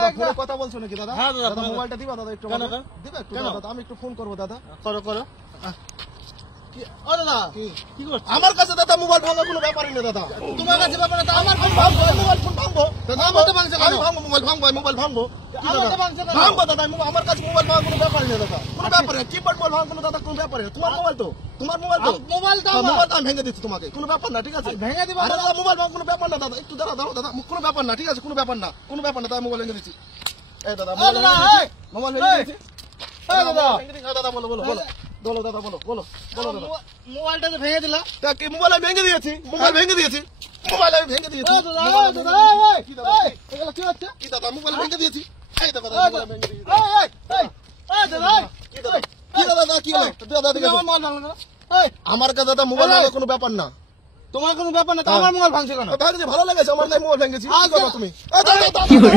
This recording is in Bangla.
ফোনে কথা বলছো নাকি দাদা? হ্যাঁ দাদা, দাদা মোবাইলটা দিবা দাদা একটু? কেন? দিবা একটু কেন? দাদা, আমি একটু ফোন করবো দাদা। করো করো। ও দাদা কি করছো? আমার কাছে দাদা মোবাইল ভাঙা কোনো ব্যাপারই না দাদা। তোমার কাছে ব্যাপার না, আমার ফোন ভাঙবো, মোবাইল ফোন ভাঙবো দাদা। আমার তো ভাঙছে কেন? আমি ভাঙবো, মোবাইল ভাঙবো, আমি মোবাইল ভাঙবো। কি আমার দাদা? তো ভাঙছে কেন? ভাঙবো দাদা, আমার কাছে মোবাইল ভাঙা কোনো ব্যাপারই না দাদা। কোনো ব্যাপারই না, কিপ্যাড মোবাইল ভাঙা কোনো দাদা কোনো ব্যাপারই না। তোমার মোবাইল তো, তোমার মোবাইল তো। মোবাইল তো আমার। মোবাইল আমি ভেঙে দিচ্ছি তোমাকে, কোনো ব্যাপার না, ঠিক আছে? ভেঙে দিবা আরে দাদা মোবাইল ভাঙা কোনো ব্যাপার না দাদা, একটু দাঁড়াও দাঁড়াও দাদা, কোনো ব্যাপার না, ঠিক আছে? কোনো ব্যাপার না, কোনো ব্যাপার না দাদা, মোবাইল ভেঙে দিচ্ছি। এই দাদা মোবাইল দাদা, ভেঙে দিচ্ছি, এই। মোবাইল ভেঙে দিচ্ছি। এই দাদা। দাদা বলো বলো বলো বলো দাদা, বলো বলো বলো দাদা। মোবাইলটা তো ভেঙে দিলা। তা কি মোবাইল আমি ভেঙে দিয়েছি, মোবাইল ভেঙে দিয়েছি, মোবাইল আমি ভেঙে দিয়েছি। এই দাদা, মোবাইল এই ভেঙে দাদা, দিয়েছি। এই, কি দাদা? এই, এগুলো কি হচ্ছে? কি দাদা মোবাইল ভেঙে দিয়েছি? এই দাদা এই মোবাইল ভেঙে দিয়েছি। এই, এই, এই দাদা, এই। কি দাদা? কি দাদা দাদা কি হলো? দাদা তুমি দেখো, আমার মোবাইল ভাঙলে না? এই, আমার কাছে দাদা মোবাইল ভাঙা কোনো ব্যাপার না। তোমার কোনো ব্যাপার না, তো আমার মোবাইল ভাঙছে কেন? ভাঙছি ভালো লেগেছে, আমার তাই মোবাইল ভেঙেছি। কি আচ্ছা। করো তুমি? এই দাদা, দাদা, দাদা।